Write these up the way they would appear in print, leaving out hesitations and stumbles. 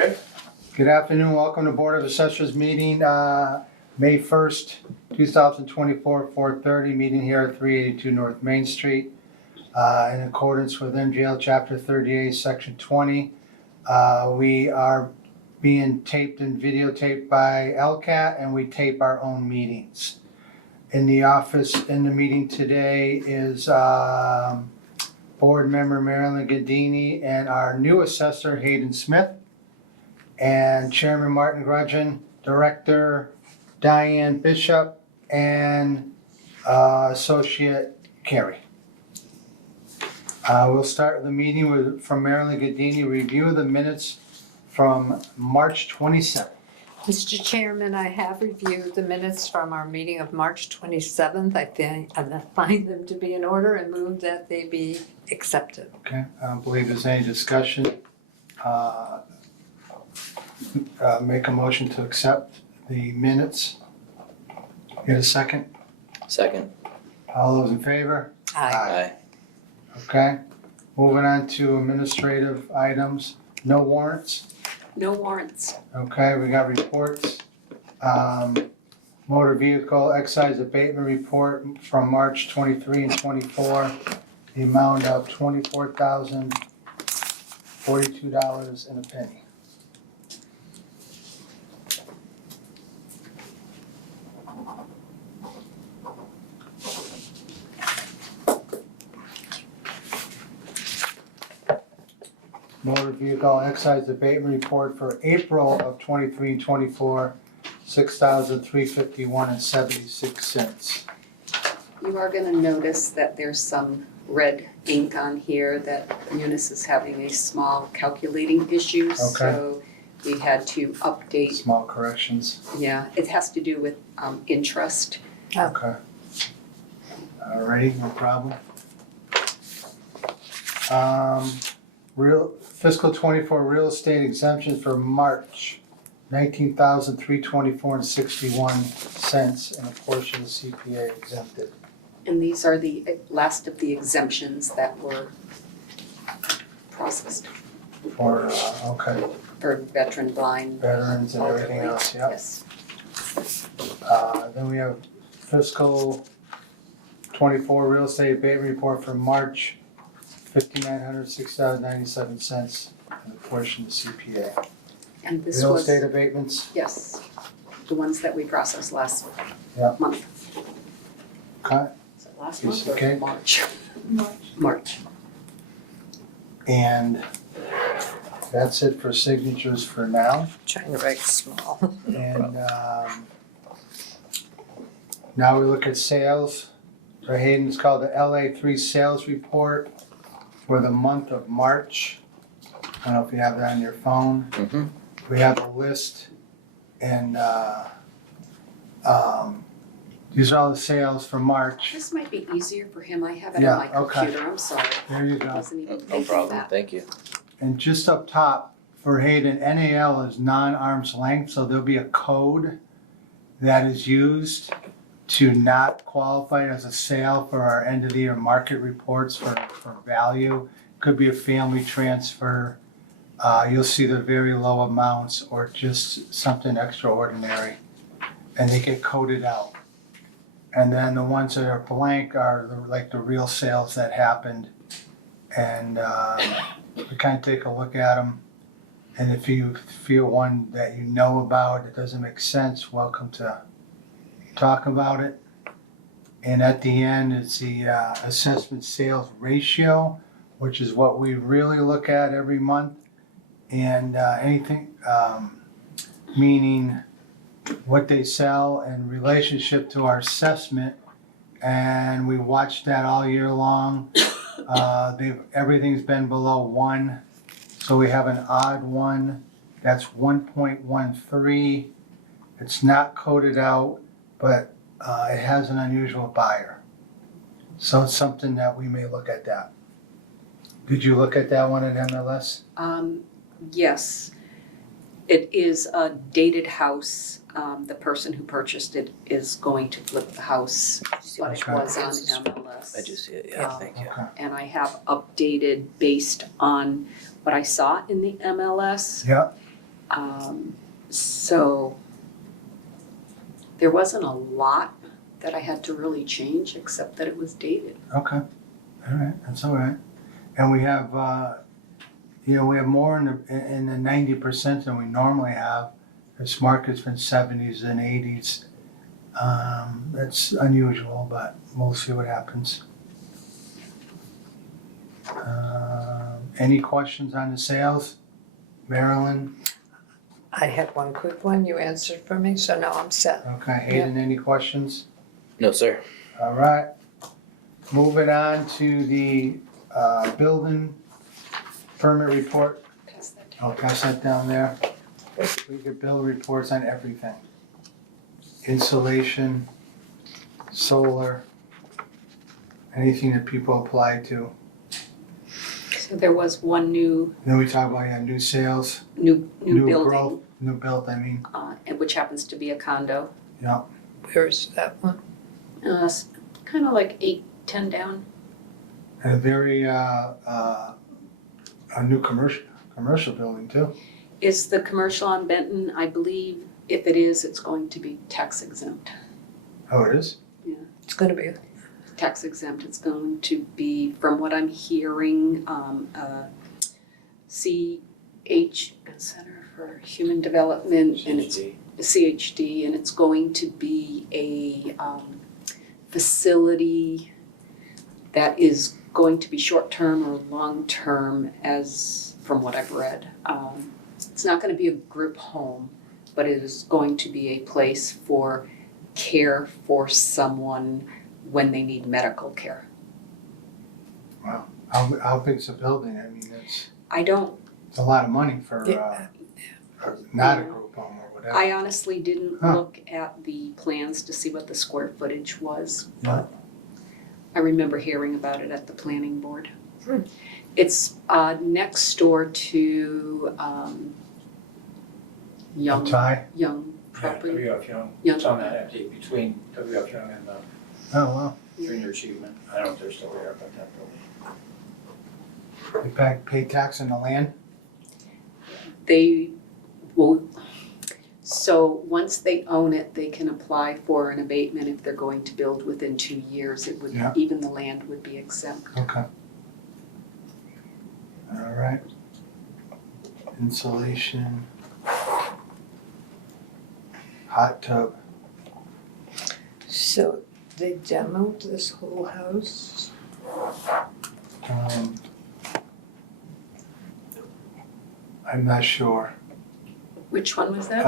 Okay. Good afternoon, welcome to Board of Assessors meeting, May 1st, 2024, 4:30, meeting here at 382 North Main Street. In accordance with MGL Chapter 38, Section 20, we are being taped and videotaped by LCAT, and we tape our own meetings. In the office, in the meeting today is Board Member Marilyn Gadini and our new assessor Hayden Smith, and Chairman Martin Grudgeon, Director Diane Bishop, and Associate Carrie. We'll start the meeting from Marilyn Gadini, review of the minutes from March 27th. Mr. Chairman, I have reviewed the minutes from our meeting of March 27th. I find them to be in order and move that they be accepted. Okay, I don't believe there's any discussion. Make a motion to accept the minutes. Get a second? Second. All those in favor? Aye. Okay, moving on to administrative items. No warrants. No warrants. Okay, we got reports. Motor vehicle excise abatement report from March 23 and 24. The amount of $24,042 and a penny. Motor vehicle excise abatement report for April of 23 and 24, $6,351.76. You are gonna notice that there's some red ink on here that Munis is having a small calculating issue. Okay. So we had to update, Small corrections. yeah, it has to do with interest. Okay. Alrighty, no problem. Real fiscal 24 real estate exemptions for March, 19,324.61, and a portion of CPA exempted. And these are the last of the exemptions that were processed For, okay, for veteran, blind. veterans and everything elderly. else, yep. Yes. Then we have fiscal 24 real estate abatement report for March, $5,906.97, and a portion of CPA. And this Real was, estate abatements, yes, the ones that we processed last Yeah. month. okay, Is it last Piece month of or cake. March? March. and that's it for signatures for now. Trying to write small. And now we look at sales. So Hayden, it's called the LA3 sales report for the month of March. I don't know if you have that on your phone. Mm-hmm. We have a list, and these are all the sales for March. This might be easier for him. I have it Yeah, on my okay. computer. I'm sorry. There you I go. wasn't even No thinking problem, that. thank you. And just up top for Hayden, NAL is non-arm's length, so there'll be a code that is used to not qualify as a sale for our end of the year market reports for value. Could be a family transfer. You'll see the very low amounts or just something extraordinary, and they get coded out. And then the ones that are blank are like the real sales that happened. And we kind of take a look at them. And if you feel one that you know about, it doesn't make sense, welcome to talk about it. And at the end is the assessment sales ratio, which is what we really look at every month. And anything, meaning what they sell in relationship to our assessment. And we watch that all year long. Everything's been below 1. So we have an odd one that's 1.13. It's not coded out, but it has an unusual buyer. So it's something that we may look at that. Did you look at that one at MLS? Yes, it is a dated house. The person who purchased it is going to flip the house, but it Okay. was on MLS. I do see it, yeah, thank you. Okay. And I have updated based on what I saw in the MLS. Yeah, So there wasn't a lot that I had to really change, except that it was dated. Okay, all right, that's all right. And we have, we have more in the 90% than we normally have. This market's been 70s and 80s. That's unusual, but we'll see what happens. Any questions on the sales? Marilyn? I had one quick one, you answered for me, so now I'm set. Okay, Hayden, any questions? No, sir. All right. Moving on to the building permit report. Pass that down. I'll pass that down there. We get bill reports on everything. Insulation, solar, anything that people apply to. So there was one Then we talk about, new sales, new new building, growth, new build, and which happens to be a condo. yeah. Where's that one? Kind of like 8-10 down. And a very, a new commercial building too. Is the commercial on Benton, I believe, if it is, it's going to be tax exempt. Oh, it is? It's gonna be, Tax exempt, it's going to be, from what I'm hearing, Center for Human Development, and it's CHD, and it's going to be a facility that is going to be short-term or long-term, as from what I've read. It's not going to be a group home, but it is going to be a place for care for someone when they need medical care. Wow. How big's the building? I mean, it's a lot of money for, not a group home or whatever. I honestly didn't Huh. look at the plans to see what the square footage was, Yeah. but I remember hearing about it at the planning board. Hmm. It's next door to Young Tie? property. WF Young, Young. it's on that empty between WF Young and the Oh, wow. Junior Achievement. I don't know if they're still there, but that building. They pay tax on the land? They will, so once they own it, they can apply for an abatement if they're going to build within 2 years. It would, Yeah. even the land would be exempt. Okay. All right. Insulation. Hot tub. so they demoed this whole house? I'm not sure. Which one was that?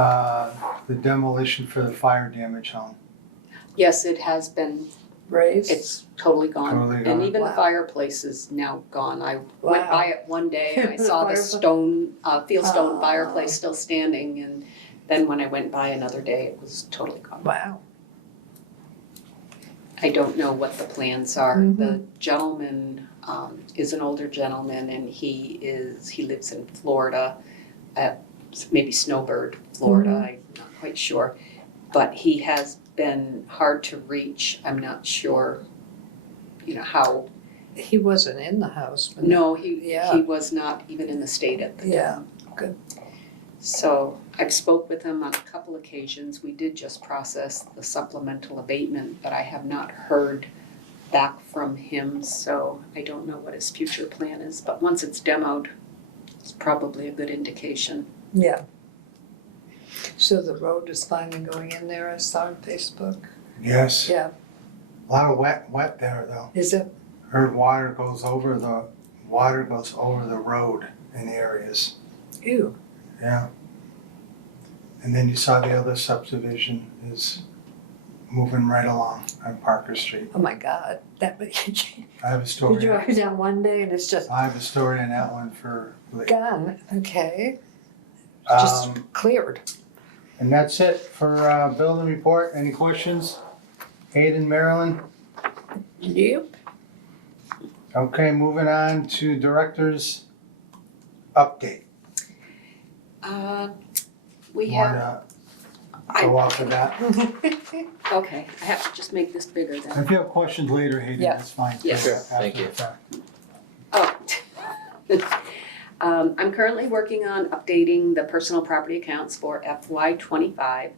The demolition for the fire damage home. Yes, it has been, Raised? it's totally gone. Totally And gone. even the Wow. fireplace is now gone. I went Wow. by it one day and I saw the Fireplace. stone, fieldstone Oh. fireplace still standing, and then when I went by another day, it was totally gone. Wow. I don't know what the plans are. Mhm. The gentleman is an older gentleman, and he lives in Florida, at maybe Snowbird, Florida, I'm not quite sure. But he has been hard to reach. I'm not sure, how. He wasn't in the house when. No, he Yeah. was not even in the state at the time. Yeah, So I've spoke with him on a couple occasions. We did just process the supplemental abatement, but I have not heard back from him, so I don't know what his future plan is. But once it's demoed, it's probably a good indication. yeah. So the road is finally going in there, I saw on Facebook. Yes. Yeah, A lot of wet there though. is it? Heard water goes over the road in areas. Ew. Yeah. And then you saw the other subdivision is moving right along on Parker Street. Oh my God, that, I have a story. did you write down one day and it's just I have a story on that one for later. gone? Okay, just cleared. And that's it for building report. Any questions? Hayden, Marilyn? Yep. Okay, moving on to director's update. We have, Wanna go off of that? okay, I have to just make this bigger then. If you have questions later, Hayden, Yeah. that's fine. Yeah. Sure, After thank the you. fact. Oh. I'm currently working on updating the personal property accounts for FY '25.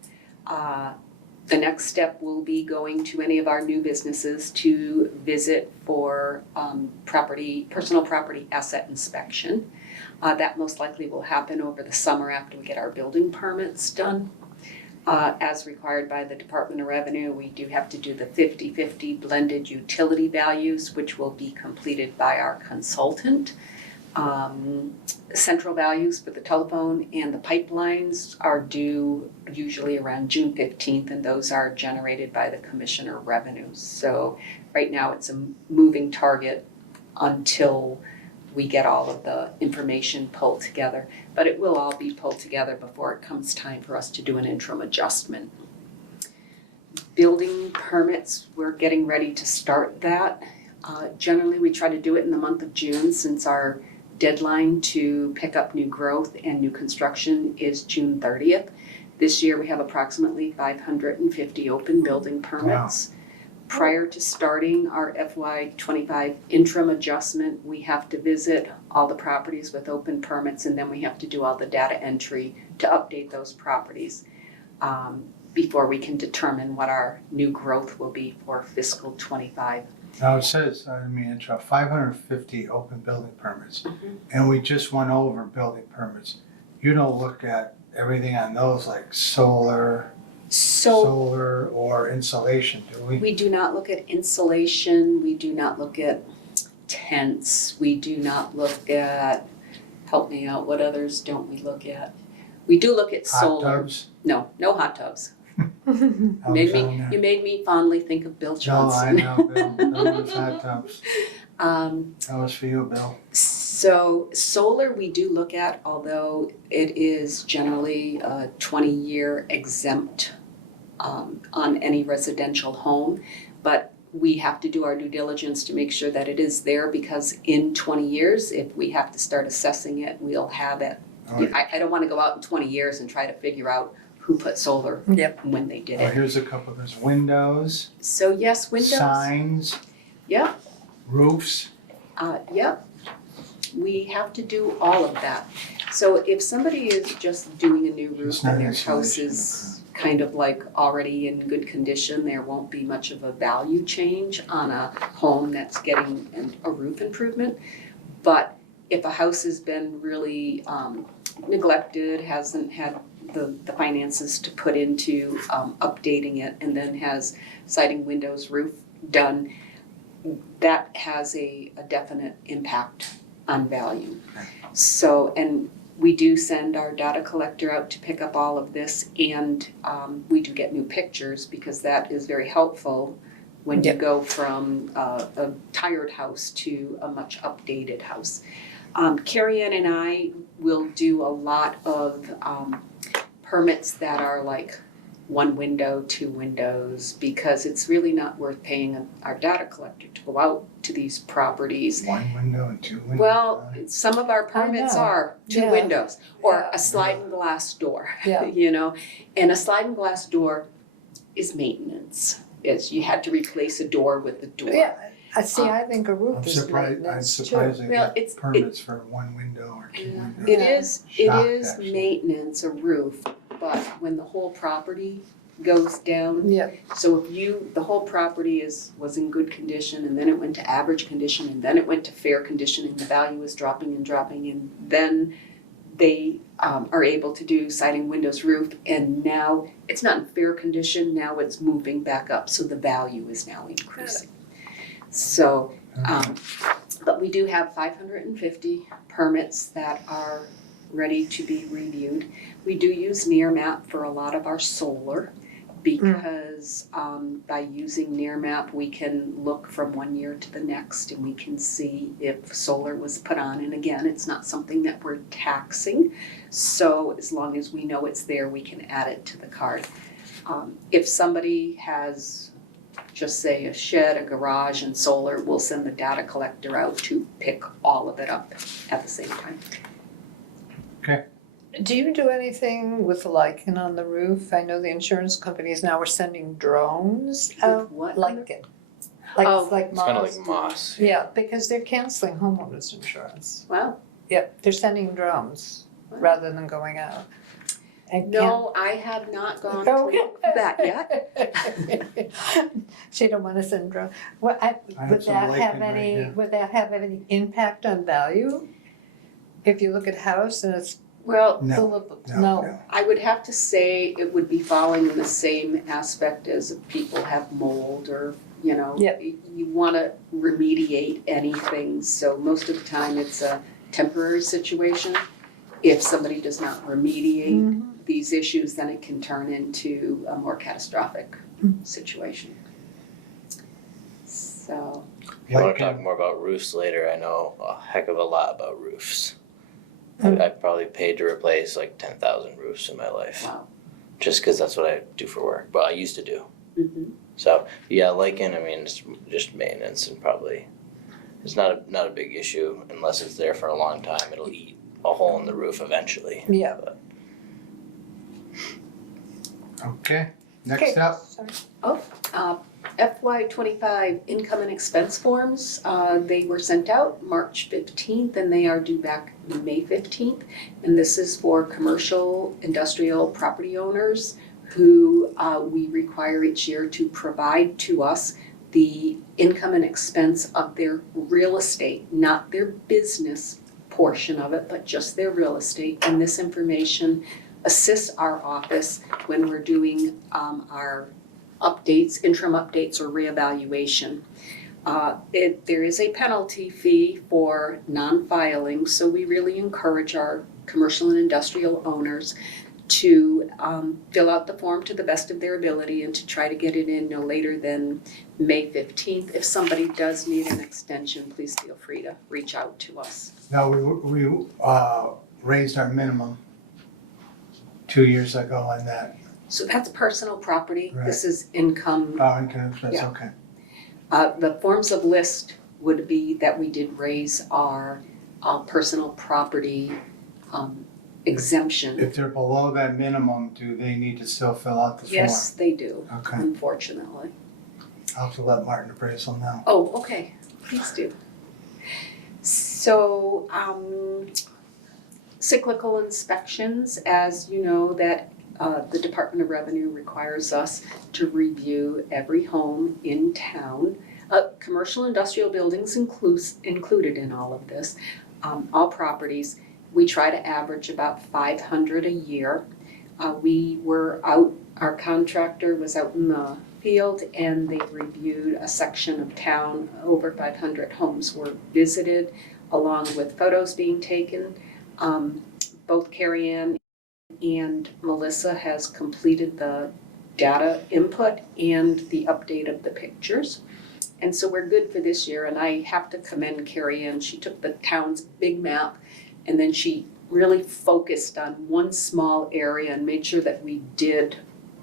The next step will be going to any of our new businesses to visit for personal property asset inspection. That most likely will happen over the summer after we get our building permits done. As required by the Department of Revenue, we do have to do the 50/50 blended utility values, which will be completed by our consultant. Central values for the telephone and the pipelines are due usually around June 15th, and those are generated by the Commissioner of Revenues. So right now it's a moving target until we get all of the information pulled together. But it will all be pulled together before it comes time for us to do an interim adjustment. Building permits, we're getting ready to start that. Generally, we try to do it in the month of June since our deadline to pick up new growth and new construction is June 30th. This year we have approximately 550 open building permits. Wow. Prior to starting our FY '25 interim adjustment, we have to visit all the properties with open permits, and then we have to do all the data entry to update those properties before we can determine what our new growth will be for fiscal '25. Now it says, 550 open building permits, and we just went over building permits. You don't look at everything on those like solar or insulation, do we? We do not look at insulation, we do not look at tents, we do not look at, help me out, what others don't we look at? We do look at solar. Hot tubs? No hot tubs. You You made me fondly think of Bill No, I Johnson. know, Bill. Those hot tubs. That was for you, Bill. So solar we do look at, although it is generally a 20-year exempt on any residential home. But we have to do our due diligence to make sure that it is there, because in 20 years, if we have to start assessing it, we'll have it. I don't want to go out in 20 years and try to figure out who put solar when they did it. Here's a couple. There's windows. So yes, windows. Signs. Yeah. Roofs. We have to do all of that. So if somebody is just doing a new roof and their house is kind of like already in good condition, there won't be much of a value change on a home that's getting a roof improvement. But if a house has been really neglected, hasn't had the finances to put into updating it, and then has siding, windows, roof done, that has a definite impact on value. So, and we do send our data collector out to pick up all of this, and we do get new pictures, because that is very helpful when you go from a tired house to a much updated house. Carrie Ann and I will do a lot of permits that are like one window, two windows, because it's really not worth paying our data collector to go out to these properties. One window and two windows. Well, some of our permits are two windows, or Yeah. a sliding glass door, Yeah. you know? And a sliding glass door is maintenance. You had to replace a door with a door. Yeah, I think a roof I'm is surprised maintenance too. they Well, get permits for one window or two windows. It is Shocked, actually. maintenance, a roof, but when the whole property goes down, Yeah, so if the whole property was in good condition, and then it went to average condition, and then it went to fair condition, and the value is dropping, and then they are able to do siding, windows, roof, and now it's not in fair condition, now it's moving back up, so the value is now increasing. So, but we do have 550 permits that are ready to be reviewed. We do use NearMap for a lot of our solar, because by using NearMap, we can look from one year to the next, and we can see if solar was put on. And again, it's not something that we're taxing, so as long as we know it's there, we can add it to the card. If somebody has, just say, a shed, a garage, and solar, we'll send the data collector out to pick all of it up at the same time. do you do anything with lichen on the roof? I know the insurance companies now are sending drones out, What? lichen. Oh. Like It's kind of moss. like moss. Yeah, because they're canceling homeowners insurance. Wow. Yep, they're sending drones rather than going out. And No, I have not gone Oh, to look for that yet. She don't wanna send drone. Well, I have would some that lake have in right any, here. would that have any impact on value? If you look at house and it's Well, No, full of, no. I would have to say it would be falling in the same aspect as if people have mold or, you know, Yep. you wanna remediate anything, so most of the time it's a temporary situation. If somebody does not remediate Mhm. these issues, then it can turn into a more catastrophic situation. So, If you wanna Like, talk more about roofs later, I know a heck of a lot about roofs. Mm. I probably paid to replace like 10,000 roofs in my life, wow. just cause that's what I do for work, well, I used to do. Mhm. So, yeah, lichen, I mean, it's just maintenance and probably, it's not a big issue unless it's there for a long time, it'll eat a hole in the roof eventually. Yeah. Okay, next Okay, up, sorry. FY '25 income and expense forms, they were sent out March 15th and they are due back May 15th. And this is for commercial, industrial property owners who we require each year to provide to us the income and expense of their real estate, not their business portion of it, but just their real estate. And this information assists our office when we're doing our updates, interim updates or reevaluation. There is a penalty fee for non-filing, so we really encourage our commercial and industrial owners to fill out the form to the best of their ability and to try to get it in no later than May 15th. If somebody does need an extension, please feel free to reach out to us. now we raised our minimum 2 years ago on that. So that's personal property. Right. This is income. Oh, income expense, Yeah. okay. The forms of list would be that we did raise our personal property exemption. If they're below that minimum, do they need to still fill out the form? Yes, they do, Okay, unfortunately. I'll have to let Martin Appraisal know. Oh, okay, please do. So, cyclical inspections, as you know, that the Department of Revenue requires us to review every home in town. Commercial industrial buildings included in all of this, all properties. We try to average about 500 a year. We were out, our contractor was out in the field and they reviewed a section of town. Over 500 homes were visited along with photos being taken. Both Carrie Ann and Melissa has completed the data input and the update of the pictures. And so we're good for this year, and I have to commend Carrie Ann. She took the town's big map and then she really focused on one small area and made sure that we did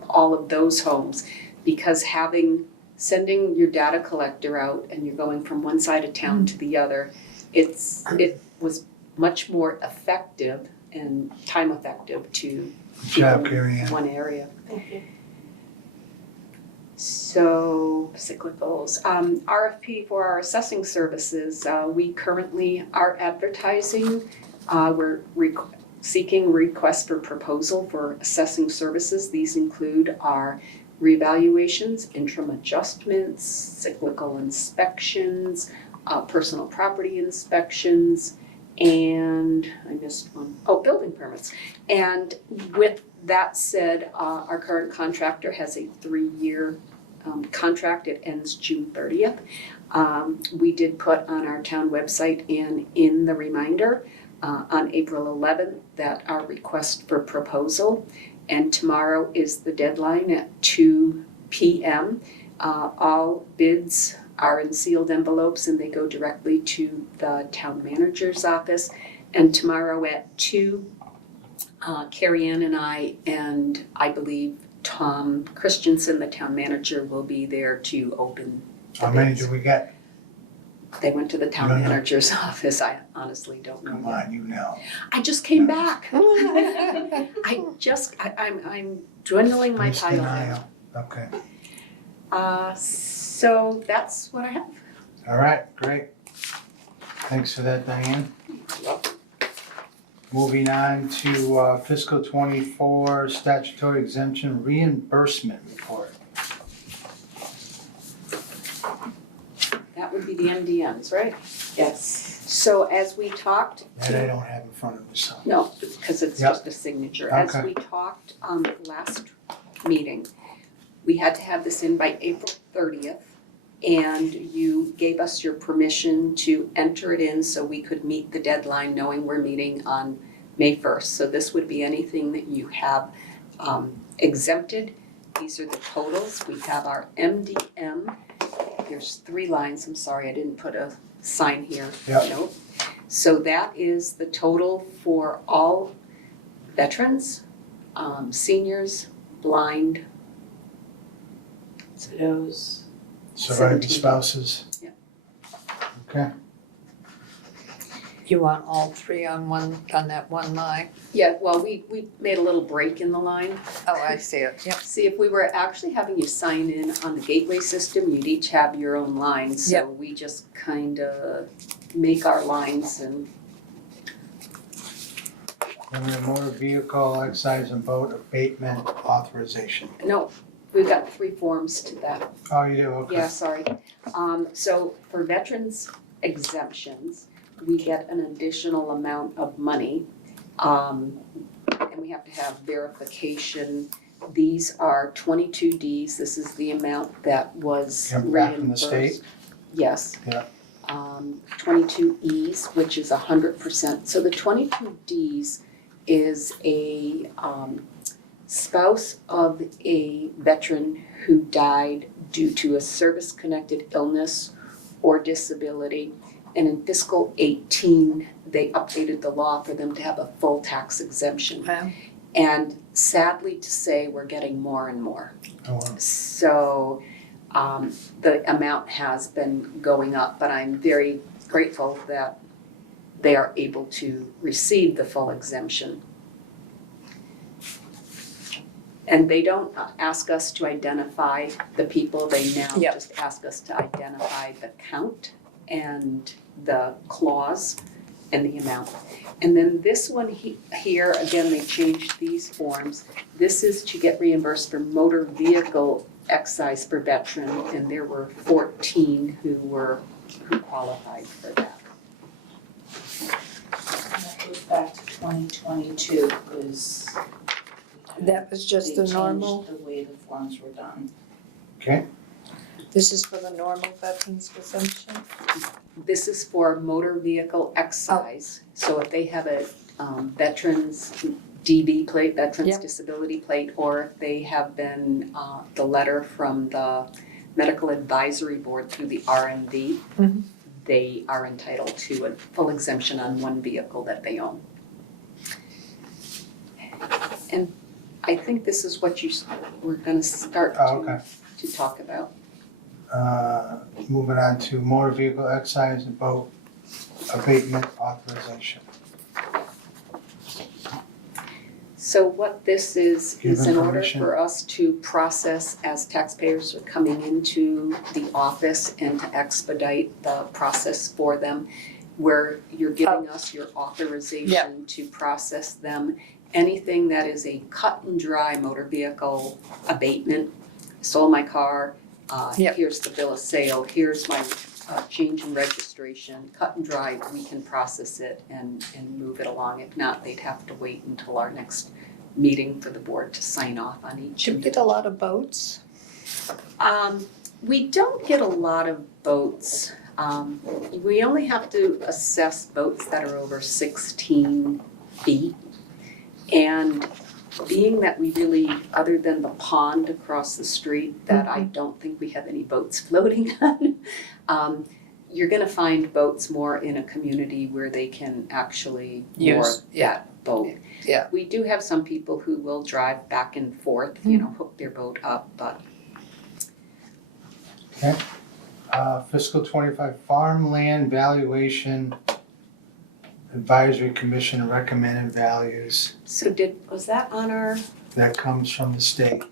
all of those homes, because sending your data collector out and you're going from one side of town to the other, it was much more effective and time effective to Good job, keep Carrie in Ann. one area. So, cyclicals, RFP for our assessing services, we currently are advertising. We're seeking requests for proposal for assessing services. These include our revaluations, interim adjustments, cyclical inspections, personal property inspections, and I missed one. Oh, building permits. And with that said, our current contractor has a 3-year contract. It ends June 30th. We did put on our town website and in the reminder on April 11th that our request for proposal, and tomorrow is the deadline at 2 p.m. All bids are in sealed envelopes and they go directly to the town manager's office. And tomorrow at 2, Carrie Ann and I believe Tom Christensen, the town manager, will be there to open the How many bids. do we get? They went to the town You don't know? manager's office. I honestly don't know. Come yet. on, you know. I just came back. I'm dwindling my Bruce pile there. denial. Okay, So that's what I have. all right, great. Thanks for that, Diane. Moving on to fiscal '24 statutory exemption reimbursement report. That would be the MDMs, right? Yes. So as we talked, That I don't have in front of me, so. no, because it's Yep. just a signature. As Okay. we talked last meeting, we had to have this in by April 30th. And you gave us your permission to enter it in so we could meet the deadline, knowing we're meeting on May 1st. So this would be anything that you have exempted. These are the totals. We have our MDM. There's 3 lines. I'm sorry, I didn't put a sign here. Yep. Nope. So that is the total for all veterans, seniors, blind, Widows. Surviving 17. spouses. Yeah. Okay, You want all 3 on that one line? Yeah, well, we made a little break in the line. Oh, I see it, yep. See, if we were actually having you sign in on the gateway system, you'd each have your own lines. So Yep. we just kind of make our lines and, then we have motor vehicle excise and boat abatement authorization. no, we've got 3 forms to that. Oh, you do, okay. Yeah, sorry. So for veterans exemptions, we get an additional amount of money. And we have to have verification. These are 22Ds. This is the amount that was Come back from the reimbursed. state? Yes. Yeah. 22Es, which is 100%. So the 22Ds is a spouse of a veteran who died due to a service-connected illness or disability. And in fiscal 18, they updated the law for them to have a full tax exemption. Wow. And sadly to say, we're getting more and more. Oh, wow. So the amount has been going up, but I'm very grateful that they are able to receive the full exemption. And they don't ask us to identify the people, they now Yep. just ask us to identify the count and the clause and the amount. And then this one here, again, they changed these forms. This is to get reimbursed for motor vehicle excise per veteran, and there were 14 who qualified for that. And that goes back to 2022 because That was just the normal, They changed the way the forms were done. Okay, this is for the normal veterans exemption? This is for motor vehicle excise. So if they have a veterans DB plate, veterans Yep. disability plate, or if they have been, the letter from the medical advisory board through the R&D, Mhm. they are entitled to a full exemption on one vehicle that they own. And I think this is what we're gonna start oh, okay. to talk about. Moving on to motor vehicle excise and boat abatement authorization. So what this is Give in order information. for us to process as taxpayers are coming into the office and to expedite the process for them, where you're giving us your authorization to process them. Anything that is a cut and dry motor vehicle abatement, sold my car, Yep. here's the bill of sale, here's my change in registration, cut and dry, we can process it and move it along. If not, they'd have to wait until our next meeting for the board to sign off on each. Should we get a lot of boats? We don't get a lot of boats. We only have to assess boats that are over 16 feet. And being that we really, other than the pond across the street, that I don't think we have any boats floating on, you're gonna find boats more in a community where they can actually moor Use, yeah. that boat. Yeah. We do have some people who will drive back and forth, hook their boat up, but Fiscal '25 farmland valuation advisory commission recommended values. so was that on our, That comes from the state.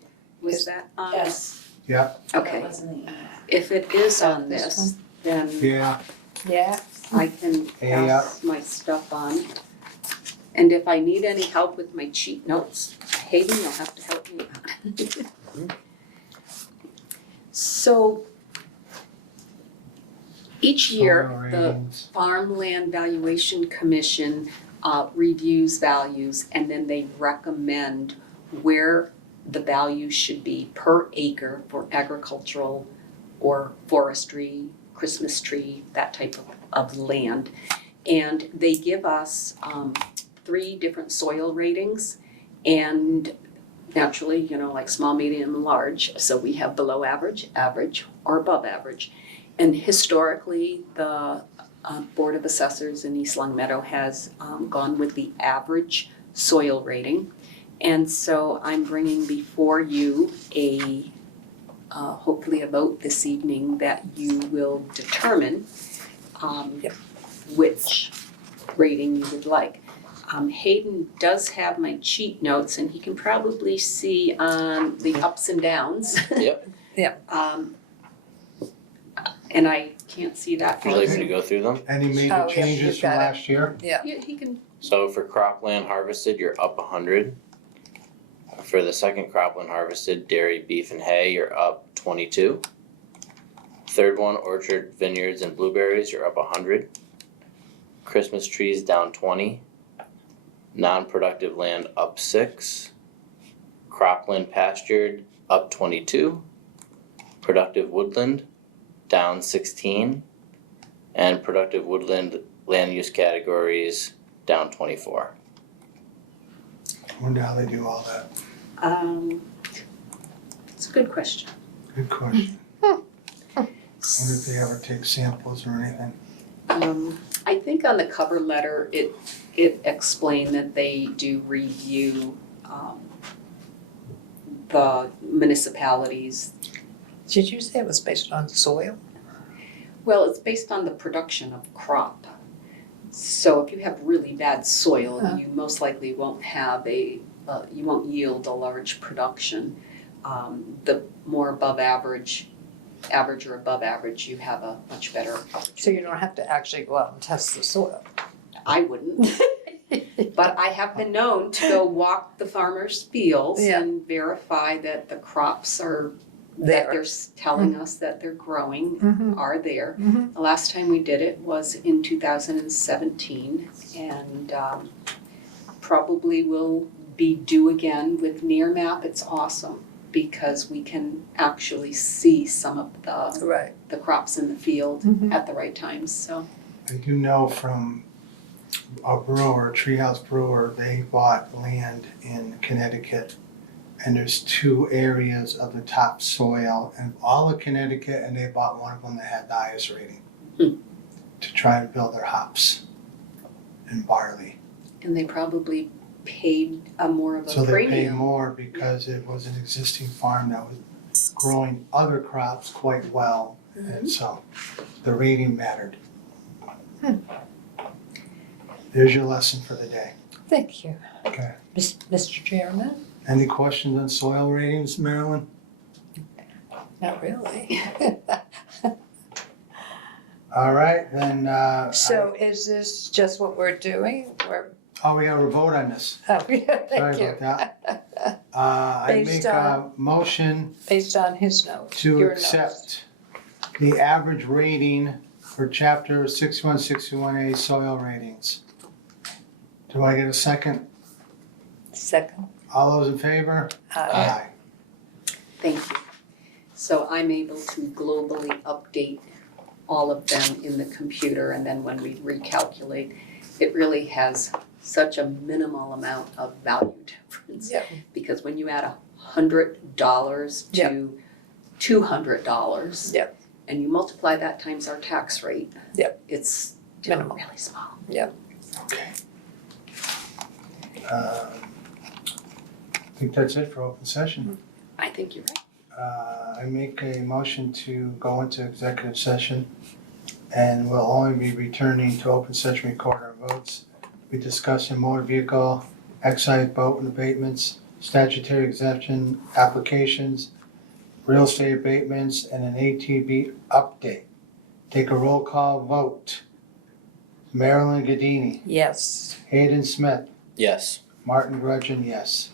was that on? Yes. Yeah, Okay, That was in the email. if it is on This this, then yeah, Yeah. I can Yeah. pass my stuff on. And if I need any help with my cheat notes, Hayden, you'll have to help me out. So each year, Soil the ratings. Farmland Valuation Commission reviews values, and then they recommend where the value should be per acre for agricultural or forestry, Christmas tree, that type of land. And they give us 3 different soil ratings, and naturally, like small, medium, and large. So we have below average, average, or above average. And historically, the Board of Assessors in East Long Meadow has gone with the average soil rating. And so I'm bringing before you hopefully a vote this evening that you will determine which rating you would like. Hayden does have my cheat notes, and he can probably see the ups and downs. Yep. And I can't see that. Would you like me to go through them? Any Oh, major yeah, changes you've from got it. last year? Yeah, he can. So for cropland harvested, you're up 100. For the second cropland harvested, dairy, beef, and hay, you're up 22. Third one, orchard, vineyards, and blueberries, you're up 100. Christmas trees down 20. Non-productive land up 6. Cropland pastured up 22. Productive woodland down 16. And productive woodland land use categories down 24. I wonder how they do all that. It's a good question. Good question. Wonder if they ever take samples or anything. I think on the cover letter, it explained that they do review the municipalities. Did you say it was based on soil? Well, it's based on the production of crop. So if you have really bad soil, Uh-huh. you most likely won't have you won't yield a large production. The more above average or above average, you have a much better opportunity. So you don't have to actually go out and test the soil. I wouldn't. But I have been known to go walk the farmers' fields Yeah. and verify that the crops are, that There. they're telling us that they're growing, Mm-hmm. are there. Mhm. The last time we did it was in 2017, and probably will be due again with Near Map. It's awesome because we can actually see some of Right. the crops in the field Mhm. at the right times, so. I do know from a brewer, Treehouse Brewer, they bought land in Connecticut. And there's 2 areas of the topsoil in all of Connecticut, and they bought one of them that had the highest rating to try to build their hops and barley. And they probably paid more of a So they pay premium. more because it was an existing farm that was growing other crops quite well, and so the rating mattered. There's your lesson for the day. Thank you. Okay. Mr. Chairman? Any questions on soil ratings, Marilyn? Not really. All right, then, So is this just what we're doing? we gotta vote on this. Oh, yeah, thank Sorry you. about that. I make Based a motion Based on his notes, to your notes. accept the average rating for chapter 6161A soil ratings. Do I get a second? Second. All those in favor? Aye. Thank you. So I'm able to globally update all of them in the computer, and then when we recalculate, it really has such a minimal amount of value difference. Yeah. Because when you add $100 Yeah. to $200. Yeah. And you multiply that times our tax rate. Yeah. It's Minimal. really small. Okay. I think that's it for open session. I think you're right. I make a motion to go into executive session, and we'll only be returning to open session, record our votes. We discuss motor vehicle, excise boat and abatements, statutory exemption applications, real estate abatements, and an ATV update. Take a roll call vote. Marilyn Gadini, Yes. Hayden Smith, Yes. Martin Grudgeon, yes.